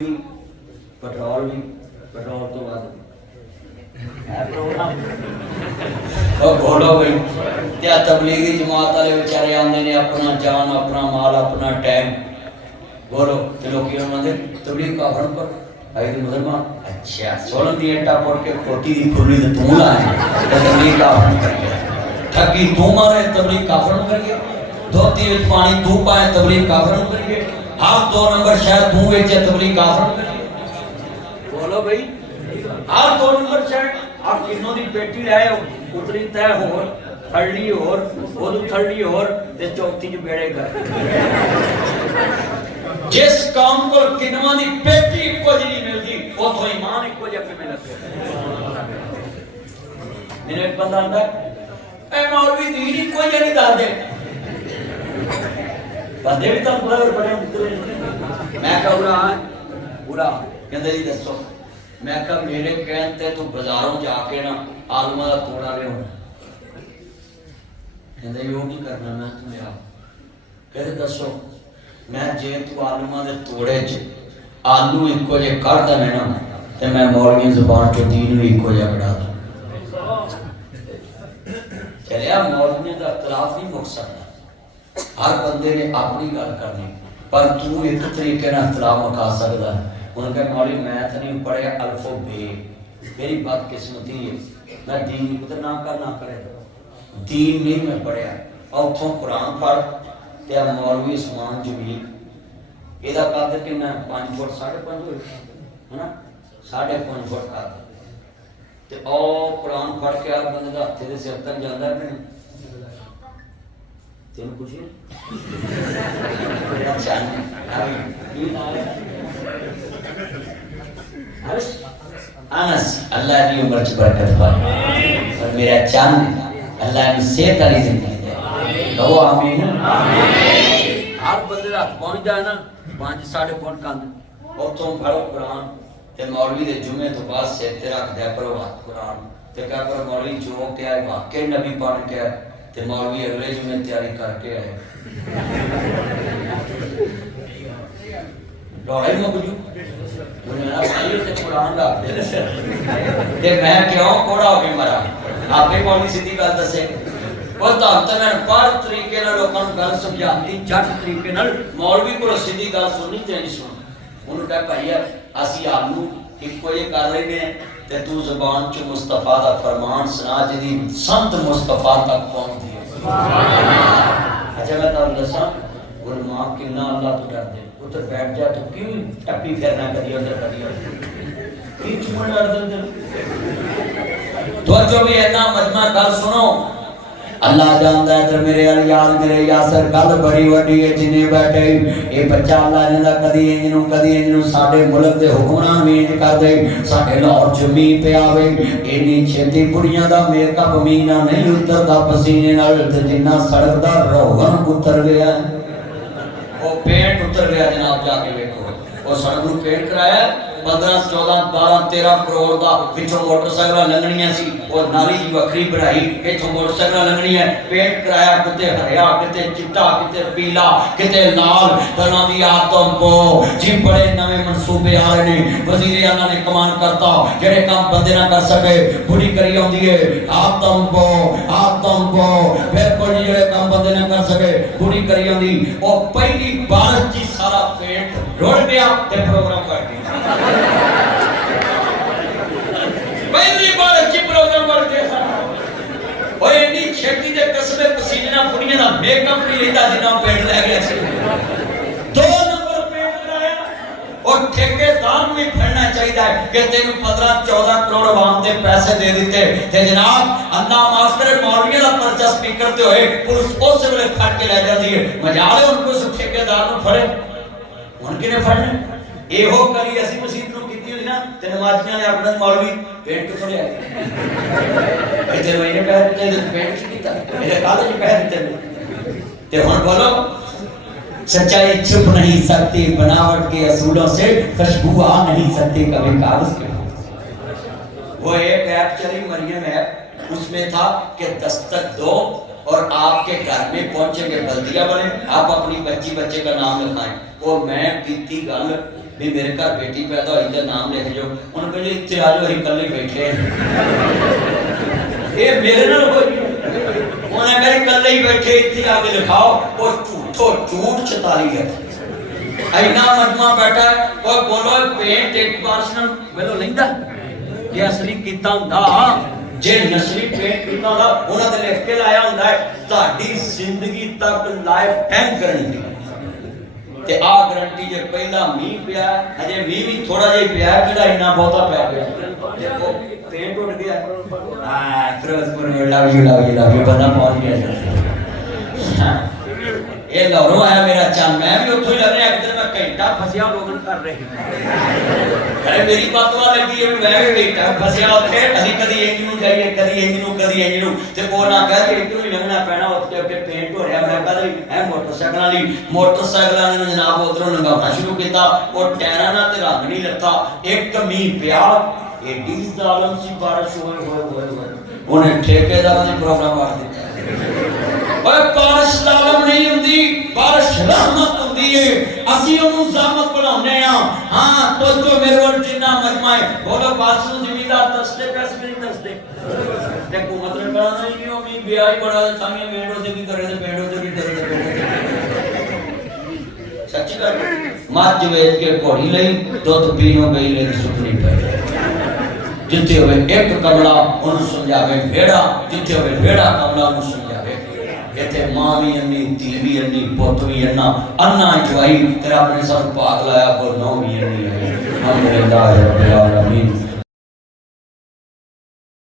Petrol भी petrol तो बाद है प्रोग्राम और बोलो भाई क्या तबलीगी जमात वाले बेचारे आंदे ने अपना जान अपना माल अपना टाइम बोलो चलो कि उन्होंने तबलीग का फर्क पर आई तो मुसलमान अच्छा 16 दी एटा पोड़ के खोटी दी खुली तो तू लाए तबलीग का फर्क कर गया ठगी तू मारे तबलीग का फर्क कर गया धोती विच पानी तू पाए तबलीग का फर्क कर गया आप 2 नंबर शायद तू वेचे तबलीग का फर्क बोलो भाई आप 2 नंबर शायद आप किन्नों दी बेटी लाए हो उतरी तय हो थर्डी और ओदू थर्डी और ते चौथी च बेड़े कर जिस काम को किन्नों दी बेटी कुछ नहीं मिलती उथों ईमान इको जिहा किवें लगे मेरे एक बंदा आंदा ए मौलवी दीन ही कोई नहीं दस दे बंदे भी तो पूरा बड़े उतरे मैं पूरा कहते जी दसो मैं कहा मेरे कहते तू बाजारों जाके ना आलमा का तोड़ा ले कहते वो नहीं करना मैं तुम्हें कहते दसो मैं जे तू आलमा के तोड़े च आलू इको जे कर देवे ना तो मैं मौलवी जुबान चो दीन भी इको जा कढ़ा दूं चलिया मौलवी का इख्तलाफ नहीं मुक सकता हर बंदे ने अपनी गल करनी पर तू एक तरीके ना इख्तलाफ मुका सकदा है उन्होंने कहा मौलवी मैं तो नहीं पढ़िया अल्फो बे मेरी बदकिस्मती है मैं दीन उधर ना करे दीन नहीं मैं पढ़िया और उथों कुरान पढ़ ते मौलवी उस्मान जमील एदा कद कितना 5 फुट 5.5 होए है ना 5.5 फुट कद ते ओ कुरान पढ़ के हर बंदे दा हत्थे दे सिर तक जांदा है कि तेन कुछ अनस अल्लाह की उम्र च बरकत पाए और मेरा चांद अल्लाह ने सेहत वाली जिंदगी दे कहो आमीन हर बंदे दा पहुंच जाए ना 5-5.5 फुट कंद उतों फड़ो कुरान ते मौलवी दे जुमे तो बाद सिर ते रख दिया करो कुरान ते कह पर मौलवी जो क्या है वाकई नबी बन के ते मौलवी अगले जुमे तैयारी करके आए डोड़ा ही मुक जू उन्हें भाई ते कुरान दा ते मैं क्यों कोड़ा हो के मरा आपे मौलवी सीधी गल दसे वो तो मैं पर तरीके नाल लोकां नूं गल समझाती जट तरीके नाल मौलवी कोल सीधी गल सुननी ते नहीं सुन उन्होंने कहा भाई असी आलू इको ये कर लेने ते तू ज़ुबान च मुस्तफा दा फरमान सुना जिदी संत मुस्तफा तक पहुंचदी है अच्छा मैं तुहानू दसां उलमा किन्ना अल्लाह तो डरदे उधर बैठ जा तो क्यों टप्पी फिरना कदी उधर कदी की चुमन लड़ दे तो जो भी इतना मजमा गल सुनो अल्लाह जानदा है ते मेरे यार मेरे यासर गल बड़ी वड्डी है जिने बैठे ये बच्चा अल्लाह ने कदी इंज साडे मुल्क दे हुक्मरान भी इंज कर दे साडे लाहौर च मींह पे आवे इन्नी छेती कुड़ियां दा मेकअप मीना नहीं उतरदा पसीने नाल ते जिन्ना सड़क दा रोगन उतर गया वो पेंट उतर गया जनाब जाके देखो वो सड़क नूं पेंट कराया 15 14 12 13 करोड़ का पिछों मोटरसाइकिल लंघनियां सी और नाली जी वखरी बनाई इथों मोटरसाइकिल लंघनी है पेंट कराया किते हरिया किते चिट्टा किते पीला किते लाल तरह दी आतम पो जी बड़े नवे मंसूबे आ रहे ने वजीर आला ने कमान करता जेड़े काम बंदे ना कर सके पूरी करी आंदी है आतम पो बिल्कुल जेड़े काम बंदे ना कर सके पूरी करी आंदी ओ पहली बार जी सारा पेंट रुड़ गया ते प्रोग्राम कर दिया पहली बार अच्छी प्रोग्राम कर दिया और इतनी छेती दे कसबे पसीने ना कुड़ियां दा मेकअप नहीं लेता जिन्ना पेंट ले गया सी 2 नंबर पेंट कराया और ठेकेदार भी फड़ना चाहिए कि तेन 15-14 करोड़ आवाम दे पैसे दे दिते ते जनाब अल्लाह माफ करे मौलवियों दा पर्चा स्पीकर ते होए पुलिस उस वेले फड़ के ले जाती है मजाल है उनको उस ठेकेदार नु फड़े हुन किने फड़ने एहो करी असि मसीत नु कीती होई ना ते नमाजियां ने अपना मौलवी पेंट किथों ले आए इते महीने पहले ते पेंट कीता मेरे कागज पहन दिते ते हुन बोलो सच्चाई छुप नहीं सकती बनावट के असूलों से खुशबू आ नहीं सकती कभी कागज के वो एक ऐप चली मरियम है उसमें था कि दस्तक दो और आपके घर में पहुंचेंगे बल्दिया वाले आप अपनी बच्चे का नाम लिखाएं और मैं बीती गल भी मेरे घर बेटी पैदा हुई तो नाम लिख जो। उन्होंने कहा जी इतने आ जाओ, असीं कल्ले ही बैठे ये मेरे नाल होई। उन्हें कहा कल्ले ही बैठे इतने आके लिखाओ। वो झूठो झूठ 44 है इन्ना मजमा बैठा है। कोई बोलो पेंट एक बारिश नाल वेलो लैंदा जे असली कीता हुंदा जे नस्ली पेंट कीता हुंदा उन्हां ते लिख के लाया हुंदा है तुहाडी जिंदगी तक लाइफ टाइम गारंटी। ते आ गारंटी जे पहला मींह पिया अजे मींह भी थोड़ा जिहा पिया किहड़ा इन्ना बहुता पै गया देखो पेंट उड़ गया। फिरोजपुर में लव यू बंदा पहुंच गया। ये लाहौरों आया मेरा चल, मैं भी उतो ही लग रहा। एक दिन मैं घंटा फसिया लोगन कर रहे अरे मेरी बात लगी है मैं भी घंटा फसिया उत्थे। असीं कदी इंज नूं जाइए कदी इंज नूं ते वो ना कह के इधरों ही लंघना पैना। उत्ते अगे पेंट हो रहा। मैं कहदा है मोटरसाइकिलां ने जनाब उधरों लंघाउणा शुरू किया। वो टायरां नाल ते रंग नहीं लथा। एक मींह पिया एडी जालम सी बारिश होए उन्हें ठेकेदारां ने प्रोग्राम मार दिता। ओए बारिश जालम नहीं हुंदी, बारिश रहमत हुंदी है। असीं ओनू ज़हमत बनाउने आ। हां तो जो मेरे वल जिन्ना मजमा है बोलो बारिश नूं ज़मींदार तरसदे पैसे नहीं तरसदे ते हुकूमत ने कहा नहीं ओ मी ब्याज बड़ा सामी मेंढो से की करे ते पेंडो से की करे। सच्ची गल मੱਝ ਵੇਚ के घोड़ी लई दुध पीणों गई ले सुखनी पई। जिथे होवे एक कमला उन्हें समझावे भेड़ा, जिथे होवे भेड़ा कमला उन्हें समझावे। इत्थे मां भी अन्नी, धी भी अन्नी, पुत भी अन्ना जवाई तेरा अपने सब भाग लाया को नौ भी अन्नी है। अल्हम्दुलिल्लाह रब्बिल आलमीन।